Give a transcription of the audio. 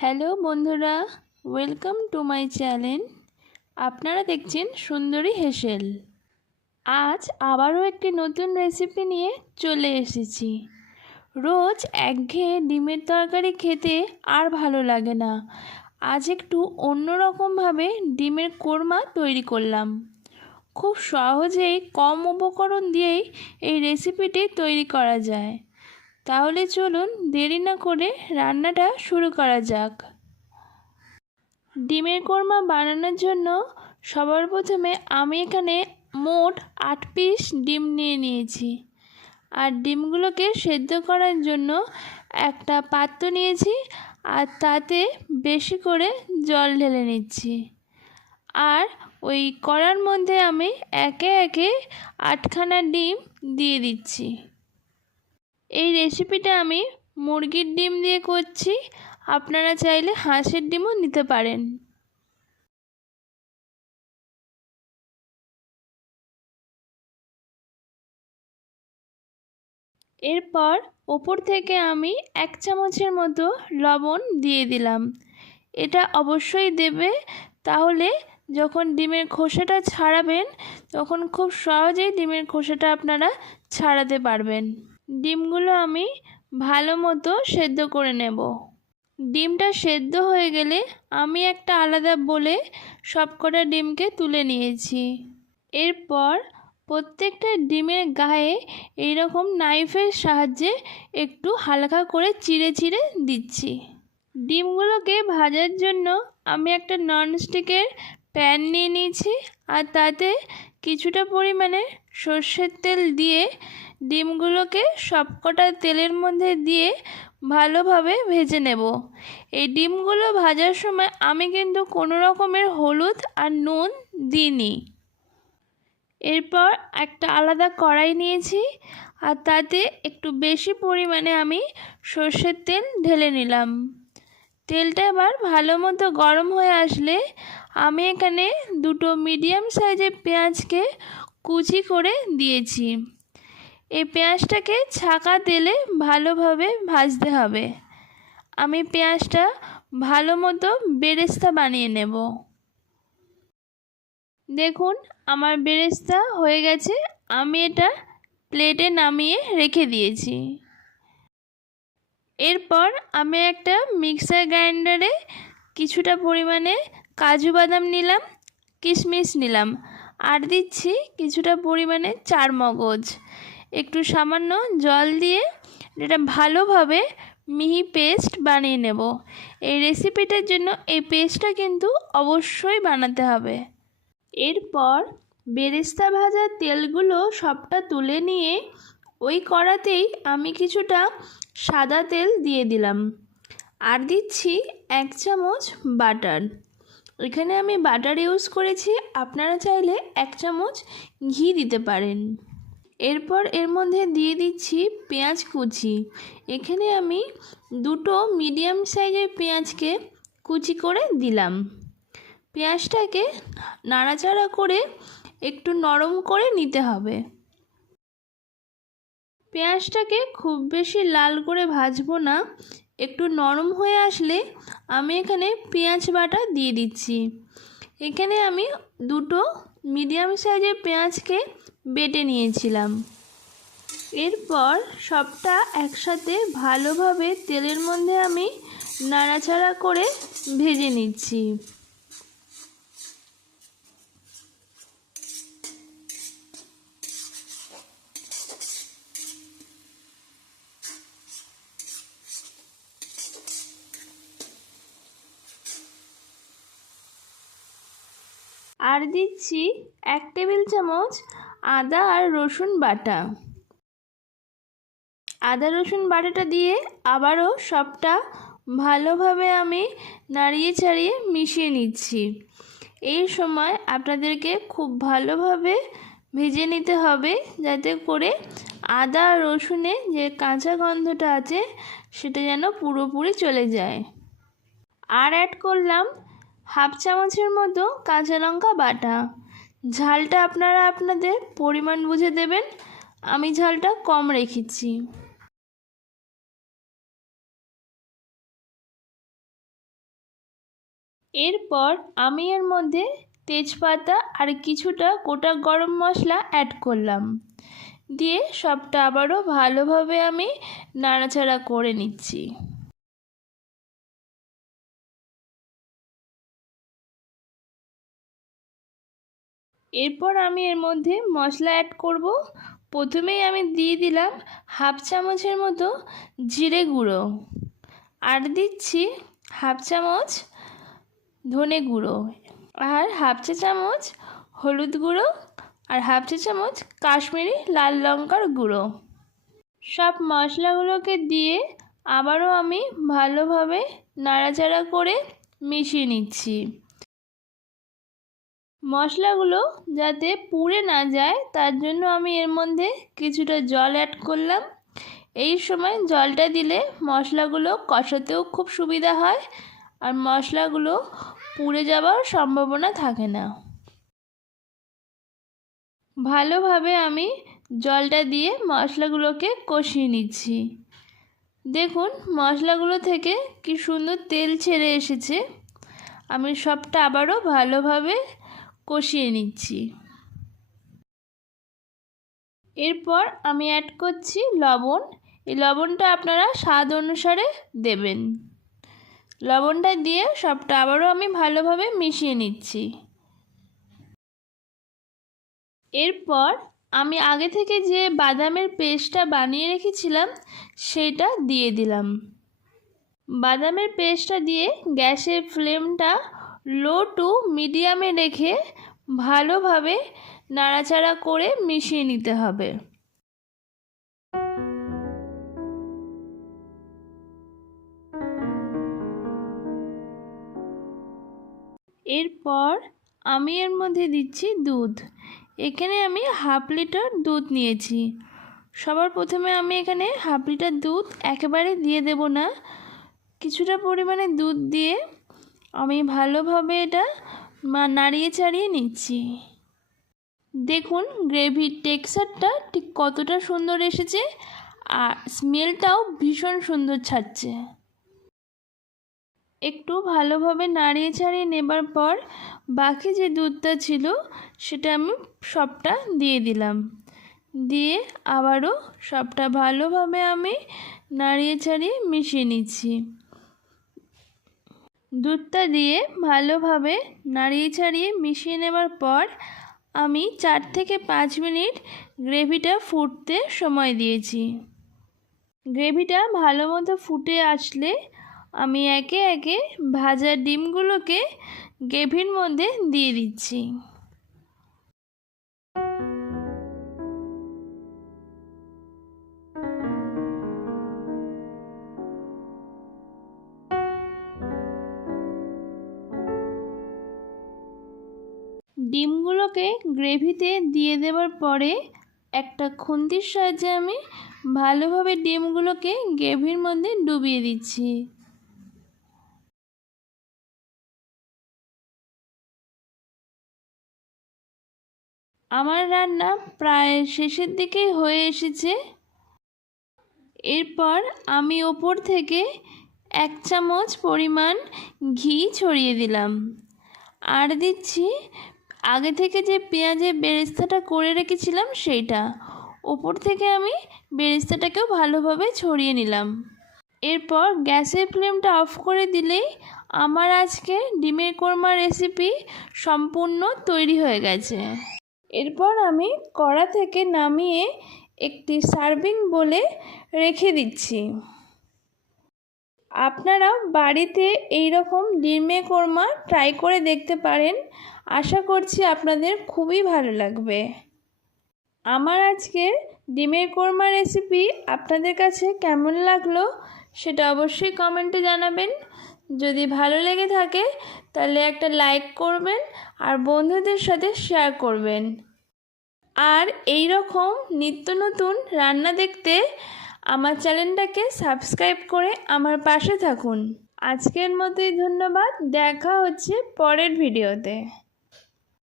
Hello বন্ধুরা, welcome to my channel. আপনারা দেখছেন সুন্দরী হেসেল। আজ আবারও একটি নতুন রেসিপি নিয়ে চলে এসেছি। রোজ একঘেয়ে ডিমের তরকারি খেতে আর ভালো লাগে না। আজ একটু অন্যরকমভাবে ডিমের কোরমা তৈরি করলাম। খুব সহজেই কম উপকরণ দিয়েই এই রেসিপিটি তৈরি করা যায়। তাহলে চলুন দেরি না করে রান্নাটা শুরু করা যাক। ডিমের কোরমা বানানোর জন্য সবার প্রথমে আমি এখানে মোট 8 পিস ডিম নিয়ে নিয়েছি। আর ডিমগুলোকে সেদ্ধ করার জন্য একটা পাত্র নিয়েছি আর তাতে বেশি করে জল ঢেলে নিচ্ছি। আর ওই কড়ার মধ্যে আমি একে একে 8খানা ডিম দিয়ে দিচ্ছি। এই রেসিপিটা আমি মুরগির ডিম দিয়ে করছি, আপনারা চাইলে হাঁসের ডিমও নিতে পারেন। এরপর ওপর থেকে আমি 1 চামচের মতো লবণ দিয়ে দিলাম। এটা অবশ্যই দেবে, তাহলে যখন ডিমের খোসাটা ছাড়াবেন তখন খুব সহজেই ডিমের খোসাটা আপনারা ছাড়াতে পারবেন। ডিমগুলো আমি ভালো মতো সেদ্ধ করে নেব। ডিমটা সেদ্ধ হয়ে গেলে আমি একটা আলাদা বলে সবকটা ডিমকে তুলে নিয়েছি। এরপর প্রত্যেকটা ডিমের গায়ে এইরকম নাইফের সাহায্যে একটু হালকা করে চিড়ে চিড়ে দিচ্ছি। ডিমগুলোকে ভাজার জন্য আমি একটা ননস্টিকের প্যান নিয়ে নিয়েছি আর তাতে কিছুটা পরিমাণে সর্ষের তেল দিয়ে ডিমগুলোকে সবকটা তেলের মধ্যে দিয়ে ভালোভাবে ভেজে নেব। এই ডিমগুলো ভাজার সময় আমি কিন্তু কোনো রকমের হলুদ আর নুন দিইনি। এরপর একটা আলাদা কড়াই নিয়েছি আর তাতে একটু বেশি পরিমাণে আমি সর্ষের তেল ঢেলে নিলাম। তেলটা এবার ভালো মতো গরম হয়ে আসলে আমি এখানে 2টো মিডিয়াম সাইজের পেঁয়াজকে কুচি করে দিয়েছি। এই পেঁয়াজটাকে ছাকা তেলে ভালোভাবে ভাজতে হবে। আমি পেঁয়াজটা ভালো মতো বেরেস্তা বানিয়ে নেব। দেখুন আমার বেরেস্তা হয়ে গেছে, আমি এটা প্লেটে নামিয়ে রেখে দিয়েছি। এরপর আমি একটা মিক্সার গ্রাইন্ডারে কিছুটা পরিমাণে কাজু বাদাম নিলাম, কিশমিশ নিলাম আর দিচ্ছি কিছুটা পরিমাণে চারমগজ। একটু সামান্য জল দিয়ে এটা ভালোভাবে মিহি পেস্ট বানিয়ে নেব। এই রেসিপিটার জন্য এই পেস্টটা কিন্তু অবশ্যই বানাতে হবে। এরপর বেরেস্তা ভাজা তেলগুলো সবটা তুলে নিয়ে ওই কড়াতেই আমি কিছুটা সাদা তেল দিয়ে দিলাম আর দিচ্ছি 1 চামচ বাটার। এখানে আমি বাটার ইউজ করেছি, আপনারা চাইলে 1 চামচ ঘি দিতে পারেন। এরপর এর মধ্যে দিয়ে দিচ্ছি পেঁয়াজ কুচি। এখানে আমি 2টো মিডিয়াম সাইজের পেঁয়াজকে কুচি করে দিলাম। পেঁয়াজটাকে নাড়াচাড়া করে একটু নরম করে নিতে হবে। পেঁয়াজটাকে খুব বেশি লাল করে ভাজবো না, একটু নরম হয়ে আসলে আমি এখানে পেঁয়াজ বাটা দিয়ে দিচ্ছি। এখানে আমি 2টো মিডিয়াম সাইজের পেঁয়াজকে বেটে নিয়েছিলাম। এরপর সবটা একসাথে ভালোভাবে তেলের মধ্যে আমি নাড়াচাড়া করে ভেজে নিচ্ছি। আর দিচ্ছি 1 টেবিল চামচ আদা আর রসুন বাটা। আদা রসুন বাটাটা দিয়ে আবারও সবটা ভালোভাবে আমি নাড়িয়ে চাড়িয়ে মিশিয়ে নিচ্ছি। এই সময় আপনাদেরকে খুব ভালোভাবে ভেজে নিতে হবে যাতে করে আদা আর রসুনে যে কাঁচা গন্ধটা আছে সেটা যেন পুরোপুরি চলে যায়। আর অ্যাড করলাম 1/2 চামচের মতো কাঁচা লঙ্কা বাটা। ঝালটা আপনারা আপনাদের পরিমাণ বুঝে দেবেন, আমি ঝালটা কম রেখেছি। এরপর আমি এর মধ্যে তেজপাতা আর কিছুটা গোটা গরম মশলা অ্যাড করলাম, দিয়ে সবটা আবারও ভালোভাবে আমি নাড়াচাড়া করে নিচ্ছি। এরপর আমি এর মধ্যে মশলা অ্যাড করব। প্রথমেই আমি দিয়ে দিলাম হাফ চামচের মতো জিরে গুঁড়ো, আর দিচ্ছি হাফ চামচ ধনে গুঁড়ো, আর হাফ চা চামচ হলুদ গুঁড়ো, আর হাফ চা চামচ কাশ্মীরি লাল লঙ্কার গুঁড়ো। সব মশলাগুলোকে দিয়ে আবারও আমি ভালোভাবে নাড়াচাড়া করে মিশিয়ে নিচ্ছি। মশলাগুলো যাতে পুড়ে না যায় তার জন্য আমি এর মধ্যে কিছুটা জল অ্যাড করলাম। এই সময় জলটা দিলে মশলাগুলো কষাতেও খুব সুবিধা হয়, আর মশলাগুলো পুড়ে যাওয়ার সম্ভাবনা থাকে না। ভালোভাবে আমি জলটা দিয়ে মশলাগুলোকে কষিয়ে নিচ্ছি। দেখুন মশলাগুলো থেকে কি সুন্দর তেল ছেড়ে এসেছে। আমি সবটা আবারও ভালোভাবে কষিয়ে নিচ্ছি। এরপর আমি অ্যাড করছি লবণ। এই লবণটা আপনারা স্বাদ অনুসারে দেবেন। লবণটা দিয়ে সবটা আবারও আমি ভালোভাবে মিশিয়ে নিচ্ছি। এরপর আমি আগে থেকে যে বাদামের পেস্টটা বানিয়ে রেখেছিলাম সেটা দিয়ে দিলাম। বাদামের পেস্টটা দিয়ে গ্যাসের ফ্লেমটা লো টু মিডিয়ামে রেখে ভালোভাবে নাড়াচাড়া করে মিশিয়ে নিতে হবে। এরপর আমি এর মধ্যে দিচ্ছি দুধ। এখানে আমি হাফ লিটার দুধ নিয়েছি। সবার প্রথমে আমি এখানে হাফ লিটার দুধ একেবারে দিয়ে দেব না, কিছুটা পরিমাণে দুধ দিয়ে আমি ভালোভাবে এটা নাড়িয়ে চাড়িয়ে নিচ্ছি। দেখুন গ্রেভির টেক্সচারটা ঠিক কতটা সুন্দর এসেছে, আর স্মেলটাও ভীষণ সুন্দর ছাড়ছে। একটু ভালোভাবে নাড়িয়ে ছাড়িয়ে নেবার পর বাকি যে দুধটা ছিল সেটা আমি সবটা দিয়ে দিলাম। দিয়ে আবারও সবটা ভালোভাবে আমি নাড়িয়ে ছাড়িয়ে মিশিয়ে নিচ্ছি। দুধটা দিয়ে ভালোভাবে নাড়িয়ে ছাড়িয়ে মিশিয়ে নেবার পর আমি 4 থেকে 5 মিনিট গ্রেভিটা ফুটতে সময় দিয়েছি। গ্রেভিটা ভালো মতো ফুটে আসলে আমি একে একে ভাজা ডিমগুলোকে গ্রেভির মধ্যে দিয়ে দিচ্ছি। ডিমগুলোকে গ্রেভিতে দিয়ে দেওয়ার পরে একটা খুন্তির সাহায্যে আমি ভালোভাবে ডিমগুলোকে গ্রেভির মধ্যে ডুবিয়ে দিচ্ছি। আমার রান্না প্রায় শেষের দিকেই হয়ে এসেছে। এরপর আমি ওপর থেকে 1 চামচ পরিমাণ ঘি ছড়িয়ে দিলাম, আর দিচ্ছি আগে থেকে যে পেঁয়াজের বেরেস্তাটা করে রেখেছিলাম সেইটা। ওপর থেকে আমি বেরেস্তাটাকেও ভালোভাবে ছড়িয়ে নিলাম। এরপর গ্যাসের ফ্লেমটা অফ করে দিলেই আমার আজকে ডিমের কোরমা রেসিপি সম্পূর্ণ তৈরি হয়ে গেছে। এরপর আমি কড়া থেকে নামিয়ে একটি সার্ভিং বলে রেখে দিচ্ছি। আপনারাও বাড়িতে এই রকম ডিমের কোরমা ট্রাই করে দেখতে পারেন। আশা করছি আপনাদের খুবই ভালো লাগবে। আমার আজকের ডিমের কোরমা রেসিপি আপনাদের কাছে কেমন লাগলো সেটা অবশ্যই কমেন্টে জানাবেন। যদি ভালো লেগে থাকে তাহলে একটা লাইক করবেন আর বন্ধুদের সাথে শেয়ার করবেন। আর এই রকম নিত্য নতুন রান্না দেখতে আমার চ্যানেলটাকে সাবস্ক্রাইব করে আমার পাশে থাকুন। আজকের মতোই ধন্যবাদ। দেখা হচ্ছে পরের ভিডিওতে।